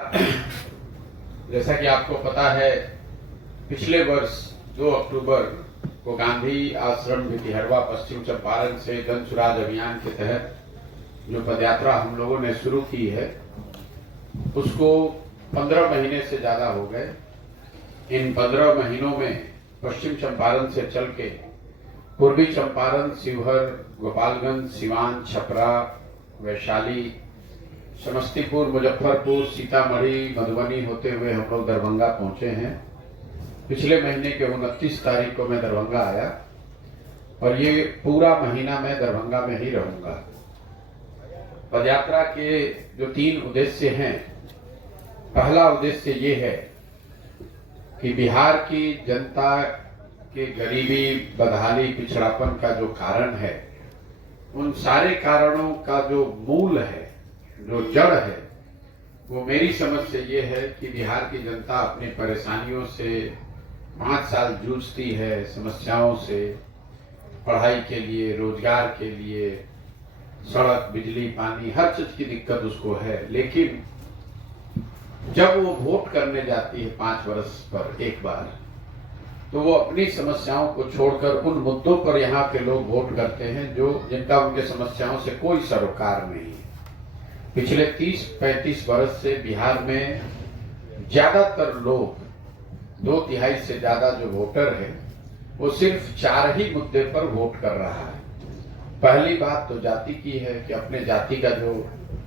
जैसा कि आपको पता है, पिछले वर्ष 2 अक्टूबर को गांधी आश्रम भितिहरवा पश्चिम चंपारण से जन सुराज अभियान के तहत जो पदयात्रा हम लोगों ने शुरू की है, उसको 15 महीने से ज़्यादा हो गए। इन 15 महीनों में पश्चिम चंपारण से चल के पूर्वी चंपारण, शिवहर, गोपालगंज, सिवान, छपरा, वैशाली, समस्तीपुर, मुजफ्फरपुर, सीतामढ़ी, मधुबनी होते हुए हम लोग दरभंगा पहुंचे हैं। पिछले महीने के 29 तारीख को मैं दरभंगा आया और ये पूरा महीना मैं दरभंगा में ही रहूंगा। पदयात्रा के जो 3 उद्देश्य हैं, पहला उद्देश्य ये है कि बिहार की जनता के गरीबी, बदहाली, पिछड़ापन का जो कारण है, उन सारे कारणों का जो मूल है, जो जड़ है, वो मेरी समझ से ये है कि बिहार की जनता अपनी परेशानियों से 5 साल जूझती है, समस्याओं से, पढ़ाई के लिए, रोजगार के लिए, सड़क, बिजली, पानी, हर चीज की दिक्कत उसको है। लेकिन जब वो वोट करने जाती है 5 वर्ष पर एक बार, तो वो अपनी समस्याओं को छोड़कर उन मुद्दों पर यहाँ के लोग वोट करते हैं जो जिनका उनके समस्याओं से कोई सरोकार नहीं है। पिछले 30-35 वर्ष से बिहार में ज्यादातर लोग, 2/3 से ज्यादा जो वोटर है, वो सिर्फ 4 ही मुद्दे पर वोट कर रहा है। पहली बात तो जाति की है कि अपने जाति का जो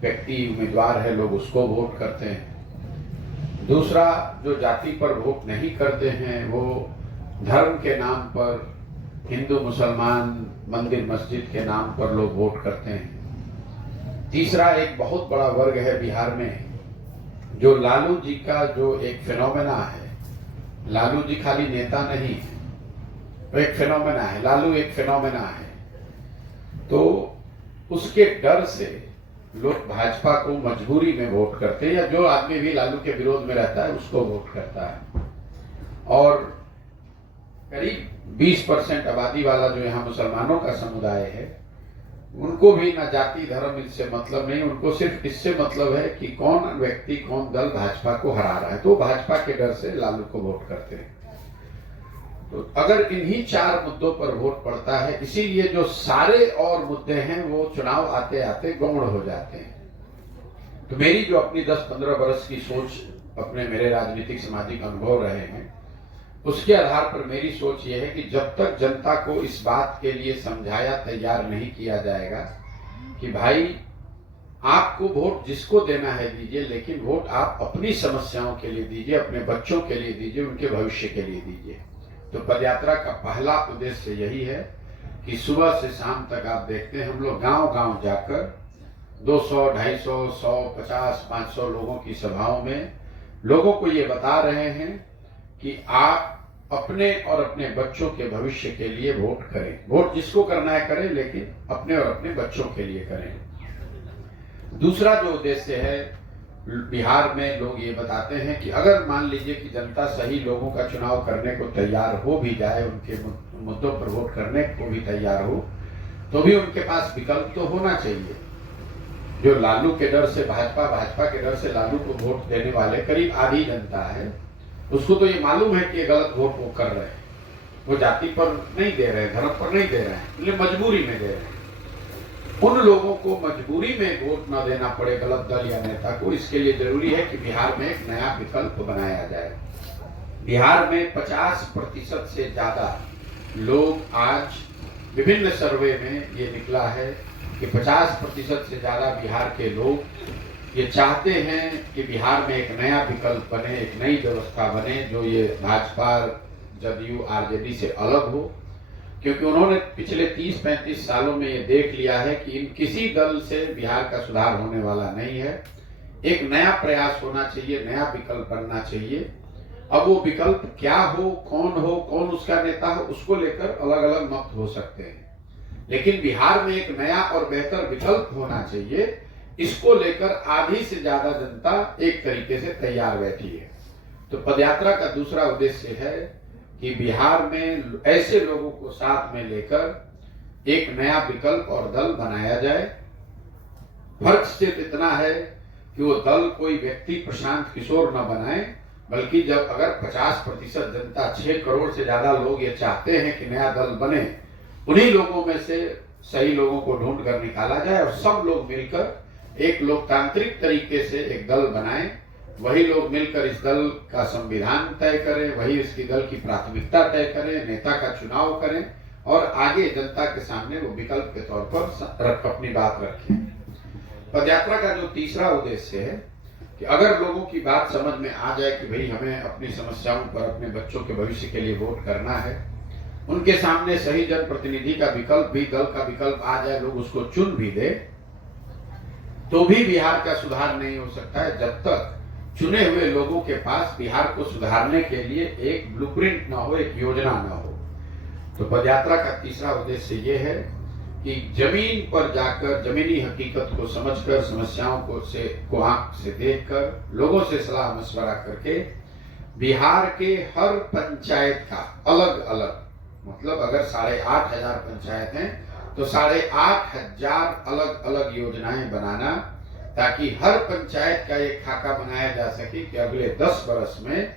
व्यक्ति उम्मीदवार है, लोग उसको वोट करते हैं। दूसरा, जो जाति पर वोट नहीं करते हैं, वो धर्म के नाम पर, हिंदू मुसलमान, मंदिर मस्जिद के नाम पर लोग वोट करते हैं। तीसरा, एक बहुत बड़ा वर्ग है बिहार में जो लालू जी का जो एक फिनोमेना है। लालू जी खाली नेता नहीं है, वो एक फिनोमेना है। लालू एक फिनोमेना है। तो उसके डर से लोग भाजपा को मजबूरी में वोट करते हैं, या जो आदमी भी लालू के विरोध में रहता है उसको वोट करता है। और करीब 20% आबादी वाला जो यहाँ मुसलमानों का समुदाय है, उनको भी ना जाति धर्म इससे मतलब नहीं, उनको सिर्फ इससे मतलब है कि कौन व्यक्ति, कौन दल भाजपा को हरा रहा है, तो भाजपा के डर से लालू को वोट करते हैं। तो अगर इन्हीं 4 मुद्दों पर वोट पड़ता है, इसीलिए जो सारे और मुद्दे हैं वो चुनाव आते आते गौण हो जाते हैं। तो मेरी जो अपनी 10-15 वर्ष की सोच, अपने मेरे राजनीतिक सामाजिक अनुभव रहे हैं, उसके आधार पर मेरी सोच ये है कि जब तक जनता को इस बात के लिए समझाया, तैयार नहीं किया जाएगा कि भाई आपको वोट जिसको देना है दीजिए, लेकिन वोट आप अपनी समस्याओं के लिए दीजिए, अपने बच्चों के लिए दीजिए, उनके भविष्य के लिए दीजिए। तो पदयात्रा का पहला उद्देश्य यही है कि सुबह से शाम तक आप देखते हैं, हम लोग गांव-गांव जाकर 200, 250, 100, 50, 500 लोगों की सभाओं में लोगों को ये बता रहे हैं कि आप अपने और अपने बच्चों के भविष्य के लिए वोट करें। वोट जिसको करना है करें, लेकिन अपने और अपने बच्चों के लिए करें। दूसरा जो उद्देश्य है, बिहार में लोग ये बताते हैं कि अगर मान लीजिए कि जनता सही लोगों का चुनाव करने को तैयार हो भी जाए, उनके मुद्दों पर वोट करने को भी तैयार हो, तो भी उनके पास विकल्प तो होना चाहिए। जो लालू के डर से भाजपा, भाजपा के डर से लालू को वोट देने वाले करीब आधी जनता है, उसको तो ये मालूम है कि ये गलत वोट वो कर रहे हैं। वो जाति पर नहीं दे रहे हैं, धर्म पर नहीं दे रहे हैं, इसलिए मजबूरी में दे रहे हैं। उन लोगों को मजबूरी में वोट न देना पड़े गलत दल या नेता को, इसके लिए जरूरी है कि बिहार में एक नया विकल्प बनाया जाए। बिहार में 50% से ज्यादा लोग, आज विभिन्न सर्वे में ये निकला है कि 50% से ज्यादा बिहार के लोग ये चाहते हैं कि बिहार में एक नया विकल्प बने, एक नई व्यवस्था बने जो ये भाजपा, जदयू, आरजेडी से अलग हो। क्योंकि उन्होंने पिछले 30-35 सालों में ये देख लिया है कि इन किसी दल से बिहार का सुधार होने वाला नहीं है। एक नया प्रयास होना चाहिए, नया विकल्प बनना चाहिए। अब वो विकल्प क्या हो, कौन उसका नेता हो, उसको लेकर अलग अलग मत हो सकते हैं, लेकिन बिहार में एक नया और बेहतर विकल्प होना चाहिए। इसको लेकर आधी से ज्यादा जनता एक तरीके से तैयार बैठी है। तो पदयात्रा का दूसरा उद्देश्य है कि बिहार में ऐसे लोगों को साथ में लेकर एक नया विकल्प और दल बनाया जाए। फर्क सिर्फ इतना है कि वो दल कोई व्यक्ति प्रशांत किशोर न बनाए, बल्कि जब अगर 50% जनता 6 करोड़ से ज्यादा लोग ये चाहते हैं कि नया दल बने, उन्हीं लोगों में से सही लोगों को ढूंढ कर निकाला जाए और सब लोग मिलकर एक लोकतांत्रिक तरीके से एक दल बनाएं। वही लोग मिलकर इस दल का संविधान तय करें, वही इसकी दल की प्राथमिकता तय करें, नेता का चुनाव करें और आगे जनता के सामने वो विकल्प के तौर पर अपनी बात रखें। पदयात्रा का जो तीसरा उद्देश्य है कि अगर लोगों की बात समझ में आ जाए कि भाई हमें अपनी समस्याओं पर, अपने बच्चों के भविष्य के लिए वोट करना है, उनके सामने सही जनप्रतिनिधि का विकल्प भी, दल का विकल्प आ जाए, लोग उसको चुन भी दे, तो भी बिहार का सुधार नहीं हो सकता है जब तक चुने हुए लोगों के पास बिहार को सुधारने के लिए एक ब्लूप्रिंट ना हो, एक योजना ना हो। तो पदयात्रा का तीसरा उद्देश्य ये है कि जमीन पर जाकर जमीनी हकीकत को समझकर, समस्याओं को आंख से देखकर, लोगों से सलाह मशवरा करके बिहार के हर पंचायत का अलग अलग, मतलब अगर 8,500 पंचायत हैं तो 8,500 अलग अलग योजनाएं बनाना, ताकि हर पंचायत का एक खाका बनाया जा सके कि अगले 10 वर्ष में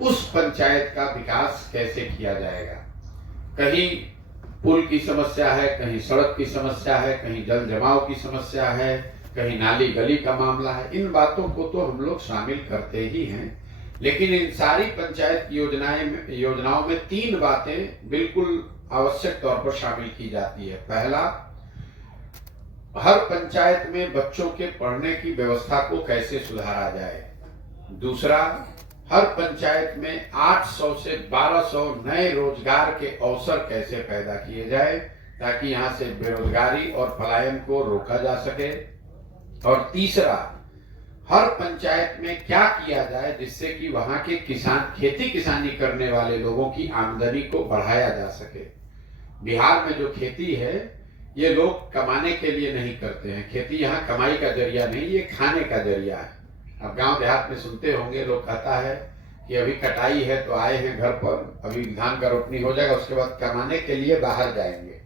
उस पंचायत का विकास कैसे किया जाएगा। कहीं पुल की समस्या है, कहीं सड़क की समस्या है, कहीं जल जमाव की समस्या है, कहीं नाली गली का मामला है। इन बातों को तो हम लोग शामिल करते ही हैं, लेकिन इन सारी पंचायत की योजनाओं में 3 बातें बिल्कुल आवश्यक तौर पर शामिल की जाती है। पहला, हर पंचायत में बच्चों के पढ़ने की व्यवस्था को कैसे सुधारा जाए। दूसरा, हर पंचायत में 800 से 1200 नए रोजगार के अवसर कैसे पैदा किए जाए, ताकि यहां से बेरोजगारी और पलायन को रोका जा सके। और तीसरा, हर पंचायत में क्या किया जाए जिससे कि वहां के किसान, खेती किसानी करने वाले लोगों की आमदनी को बढ़ाया जा सके। बिहार में जो खेती है, ये लोग कमाने के लिए नहीं करते हैं। खेती यहाँ कमाई का जरिया नहीं, ये खाने का जरिया है। अब गांव देहात में सुनते होंगे, लोग कहता है कि अभी कटाई है तो आए हैं घर पर, अभी धान का रोपनी हो जाएगा, उसके बाद कमाने के लिए बाहर जाएंगे।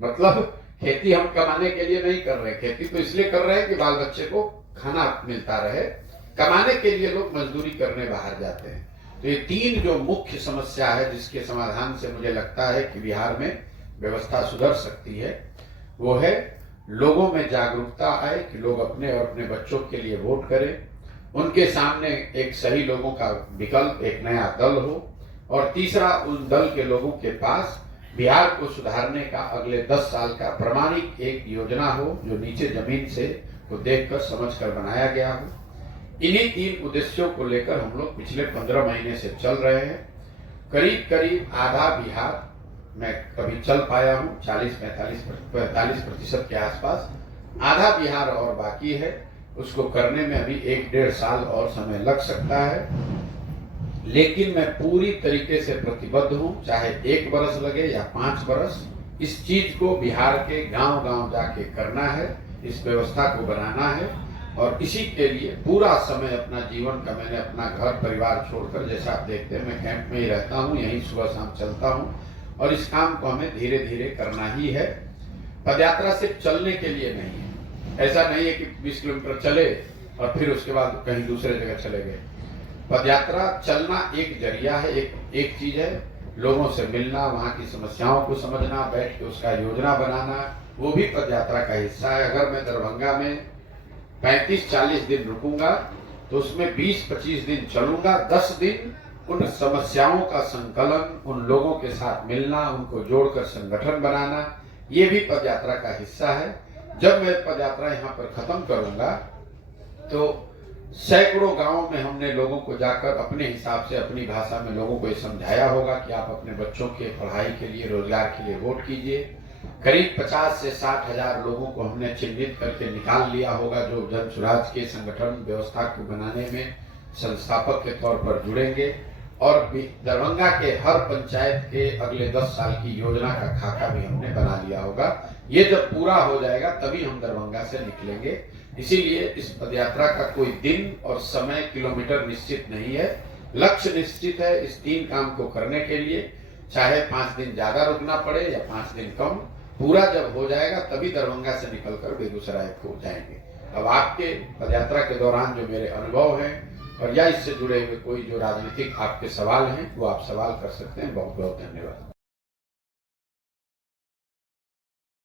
मतलब खेती हम कमाने के लिए नहीं कर रहे, खेती तो इसलिए कर रहे हैं कि बाल बच्चे को खाना मिलता रहे। कमाने के लिए लोग मजदूरी करने बाहर जाते हैं। तो ये 3 जो मुख्य समस्या है जिसके समाधान से मुझे लगता है कि बिहार में व्यवस्था सुधर सकती है, वो है लोगों में जागरूकता आए कि लोग अपने और अपने बच्चों के लिए वोट करें, उनके सामने एक सही लोगों का विकल्प, एक नया दल हो, और तीसरा, उन दल के लोगों के पास बिहार को सुधारने का अगले 10 साल का प्रामाणिक एक योजना हो, जो नीचे जमीन से को देखकर समझकर बनाया गया हो। इन्हीं 3 उद्देश्यों को लेकर हम लोग पिछले 15 महीने से चल रहे हैं। करीब करीब आधा बिहार मैं कभी चल पाया हूँ, 40-45% के आसपास। आधा बिहार और बाकी है, उसको करने में अभी 1-1.5 साल और समय लग सकता है, लेकिन मैं पूरी तरीके से प्रतिबद्ध हूँ, चाहे 1 बरस लगे या 5 बरस। इस चीज को बिहार के गांव गांव जाके करना है, इस व्यवस्था को बनाना है, और इसी के लिए पूरा समय अपना जीवन का मैंने अपना घर परिवार छोड़कर, जैसा आप देखते हैं मैं कैंप में ही रहता हूँ, यहीं सुबह शाम चलता हूँ, और इस काम को हमें धीरे धीरे करना ही है। पदयात्रा सिर्फ चलने के लिए नहीं है, ऐसा नहीं है कि 20 किलोमीटर चले और फिर उसके बाद कहीं दूसरे जगह चले गए। पदयात्रा चलना एक जरिया है, एक चीज है, लोगों से मिलना, वहां की समस्याओं को समझना, बैठ के उसका योजना बनाना, वो भी पदयात्रा का हिस्सा है। अगर मैं दरभंगा में 35-40 दिन रुकूंगा तो उसमें 20-25 दिन चलूंगा, 10 दिन उन समस्याओं का संकलन, उन लोगों के साथ मिलना, उनको जोड़कर संगठन बनाना, ये भी पदयात्रा का हिस्सा है। जब मैं पदयात्रा यहाँ पर खत्म करूंगा तो सैकड़ों गांवों में हमने लोगों को जाकर अपने हिसाब से, अपनी भाषा में लोगों को ये समझाया होगा कि आप अपने बच्चों के पढ़ाई के लिए, रोजगार के लिए वोट कीजिए। करीब 50 से 60 हजार लोगों को हमने चिन्हित करके निकाल लिया होगा, जो जन स्वराज के संगठन व्यवस्था को बनाने में संस्थापक के तौर पर जुड़ेंगे, और दरभंगा के हर पंचायत के अगले 10 साल की योजना का खाका भी हमने बना लिया होगा। ये जब पूरा हो जाएगा तभी हम दरभंगा से निकलेंगे। इसीलिए इस पदयात्रा का कोई दिन और समय, किलोमीटर निश्चित नहीं है, लक्ष्य निश्चित है। इस 3 काम को करने के लिए चाहे 5 दिन ज्यादा रुकना पड़े या 5 दिन कम, पूरा जब हो जाएगा तभी दरभंगा से निकलकर बेगूसराय को जाएंगे। अब आपके पदयात्रा के दौरान जो मेरे अनुभव हैं और या इससे जुड़े हुए कोई जो राजनीतिक आपके सवाल हैं वो आप सवाल कर सकते हैं। बहुत बहुत धन्यवाद।